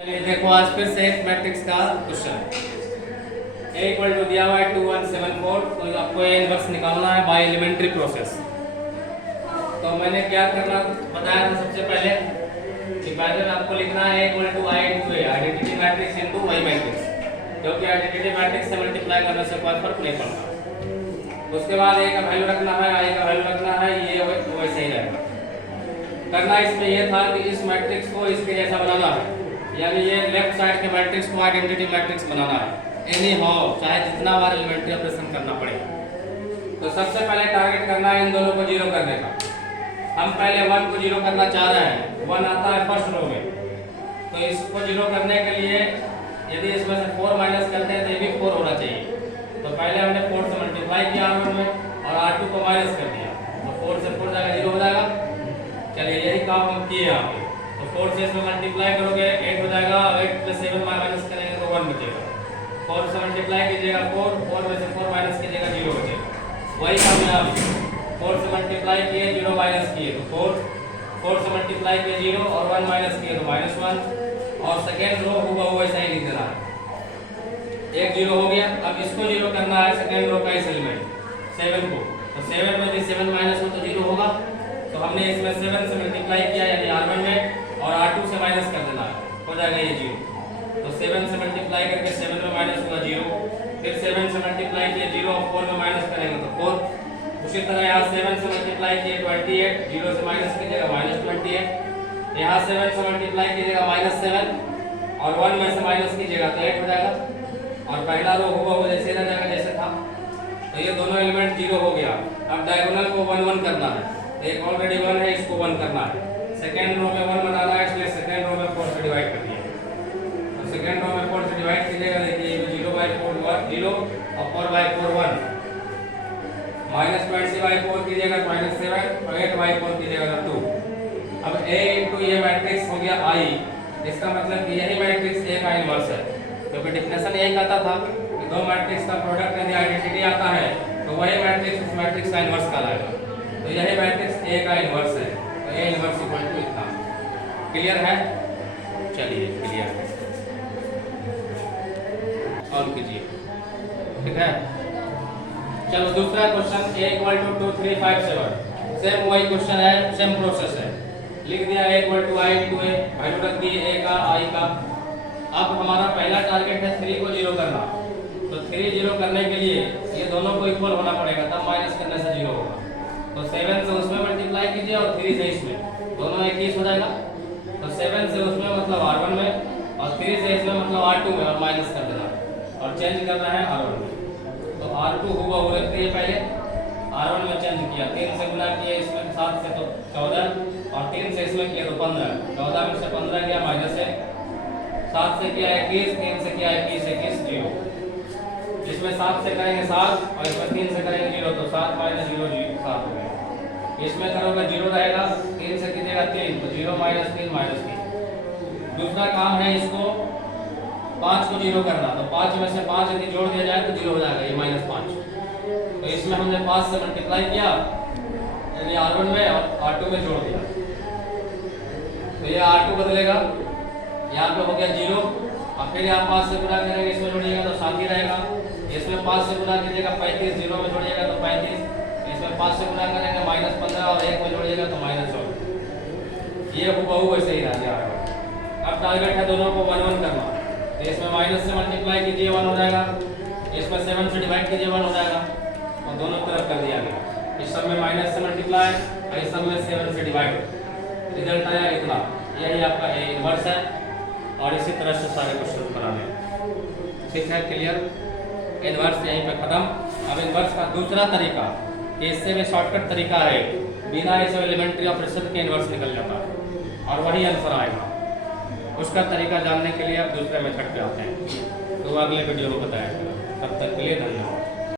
चलिए देखो आज फिर से एक मैट्रिक्स का क्वेश्चन ए इक्वल टू दिया हुआ है 2174। तो आपको ये इनवर्स निकालना है बाय एलिमेंट्री प्रोसेस। तो मैंने क्या करना बताया था सबसे पहले कि पहले आपको लिखना है equal to I into A, identity matrix into Y matrix, क्योंकि आइडेंटिटी मैट्रिक्स से मल्टीप्लाई करने से कोई फर्क नहीं पड़ता। उसके बाद ए का वैल्यू रखना है, आई का वैल्यू रखना है, ये वैसे ही रहेगा। करना इसमें यह था कि इस मैट्रिक्स को इसके जैसा बनाना है, यानी ये लेफ्ट साइड के मैट्रिक्स को आइडेंटिटी मैट्रिक्स बनाना है एनी हाउ, चाहे जितना बार एलिमेंट्री ऑपरेशन करना पड़े। तो सबसे पहले टारगेट करना है इन दोनों को जीरो करने का। हम पहले 1 को जीरो करना चाह रहे हैं, 1 आता है फर्स्ट रो में। तो इसको जीरो करने के लिए यदि इसमें से 4 माइनस करते हैं तो ये भी 4 होना चाहिए। तो पहले हमने 4 से मल्टीप्लाई किया R1 में और R2 को माइनस कर दिया, तो 4 से 4 जाएगा 0 हो जाएगा। चलिए यही काम हम किए यहाँ पे। तो 4 से इसमें मल्टीप्लाई करोगे 8 हो जाएगा, 8 प्लस 7 माइनस करेंगे तो 1 बचेगा। 4 से मल्टीप्लाई कीजिएगा 4, 4 में से 4 माइनस कीजिएगा 0 बचेगा। वही काम यहाँ भी 4 से मल्टीप्लाई किए 0 माइनस किए तो 4 से मल्टीप्लाई किए 0 और 1 माइनस किए तो -1। और सेकेंड रो हुबहू वैसा ही लिख देना है। एक 0 हो गया। अब इसको 0 करना है सेकेंड रो का इस एलिमेंट 7 को। तो 7 में भी 7 माइनस हो तो 0 होगा। तो हमने इसमें 7 से मल्टीप्लाई किया यानी R1 में और R2 से माइनस कर देना है, हो जाएगा ये 0। तो 7 से मल्टीप्लाई करके 7 में माइनस हुआ 0, फिर 7 से मल्टीप्लाई किए 0 और 4 में माइनस करेंगे तो 4। उसी तरह यहाँ 7 से मल्टीप्लाई किए 28, 0 से माइनस कीजिएगा -28। यहाँ 7 से मल्टीप्लाई कीजिएगा -7 और 1 में से माइनस कीजिएगा तो 8 हो जाएगा। और पहला रो हुबहू जैसे रह जाएगा जैसे था। तो ये दोनों एलिमेंट 0 हो गया। अब डायगोनल को 1 1 करना है। एक ऑलरेडी 1 है, इसको 1 करना है। सेकेंड रो में 1 बनाना है, इसलिए सेकेंड रो में 4 से डिवाइड कर दिया। तो सेकेंड रो में 4 से डिवाइड कीजिएगा, देखिए 0/4 0 और 4/4 1। -20/4 कीजिएगा -7 और 8/4 कीजिएगा 2। अब A इंटू ये मैट्रिक्स हो गया I, इसका मतलब कि यही मैट्रिक्स A का इनवर्स है, क्योंकि डिफिनेशन यही कहता था कि दो मैट्रिक्स का प्रोडक्ट यदि आइडेंटिटी आता है तो वही मैट्रिक्स उस मैट्रिक्स का इनवर्स कहलाएगा। तो यही मैट्रिक्स A का इनवर्स है। तो A इनवर्स इक्वल टू इतना। क्लियर है? चलिए क्लियर है, सॉल्व कीजिए। ठीक है, चलो दूसरा question A equal to 2 3 5 7। Same वही क्वेश्चन है, सेम प्रोसेस है। लिख दिया A equal to I into A, value रख दी A का I का। अब हमारा पहला टारगेट है 3 को 0 करना। तो 3 0 करने के लिए ये दोनों को इक्वल होना पड़ेगा, तब माइनस करने से 0 होगा। तो 7 से उसमें मल्टीप्लाई कीजिए और 3 से इसमें, दोनों 21 हो जाएगा। तो 7 से उसमें मतलब R1 में और 3 से इसमें मतलब R2 में, और माइनस कर देना और चेंज करना है R1 में। तो R2 हुबहू रखते हैं पहले, R1 में चेंज किया, 3 से गुना किया इसमें 7 से तो 14 और 3 से इसमें किया तो 15। 14 में से 15 गया -1, 7 से किया 21, 3 से किया 21, 21 0। इसमें 7 से करेंगे 7 और इसमें 3 से करेंगे 0, तो 7 - 0 7 हो गया। इसमें करोगे 0 रहेगा, 3 से कीजिएगा 3 तो 0 - 3 -3। दूसरा काम है इसको 5 को 0 करना। तो 5 में से 5 यदि जोड़ दिया जाए तो 0 हो जाएगा, ये -5। तो इसमें हमने 5 से मल्टीप्लाई किया यानी R1 में और R2 में जोड़ दिया, तो ये R2 बदलेगा, यहाँ पे हो गया 0। और फिर यहाँ 5 से गुणा करेंगे, इसमें जोड़िएगा तो 7 ही रहेगा। इसमें 5 से गुणा कीजिएगा 35, 0 में जोड़िएगा तो 35। इसमें 5 से गुणा करेंगे -15 और 1 में जोड़िएगा तो -14। ये हुबहू वैसे ही रह गया। अब टारगेट है दोनों को 1 1 करना। तो इसमें माइनस से मल्टीप्लाई कीजिए 1 हो जाएगा, इसमें 7 से डिवाइड कीजिए 1 हो जाएगा, और दोनों तरफ कर दिया गया। इस सब में माइनस से मल्टीप्लाई और इस सब में 7 से डिवाइड, रिजल्ट आया इतना। यही आपका A इनवर्स है। और इसी तरह से सारे क्वेश्चन कराने। ठीक है, क्लियर? इनवर्स यहीं पे खत्म। अब इनवर्स का दूसरा तरीका, इससे भी शॉर्टकट तरीका है, बिना इस एलिमेंट्री ऑपरेशन के इनवर्स निकल जाता है और वही आंसर आएगा। उसका तरीका जानने के लिए अब दूसरे मेथड पे आते हैं, तो अगले वीडियो में बताया जाएगा। तब तक के लिए धन्यवाद।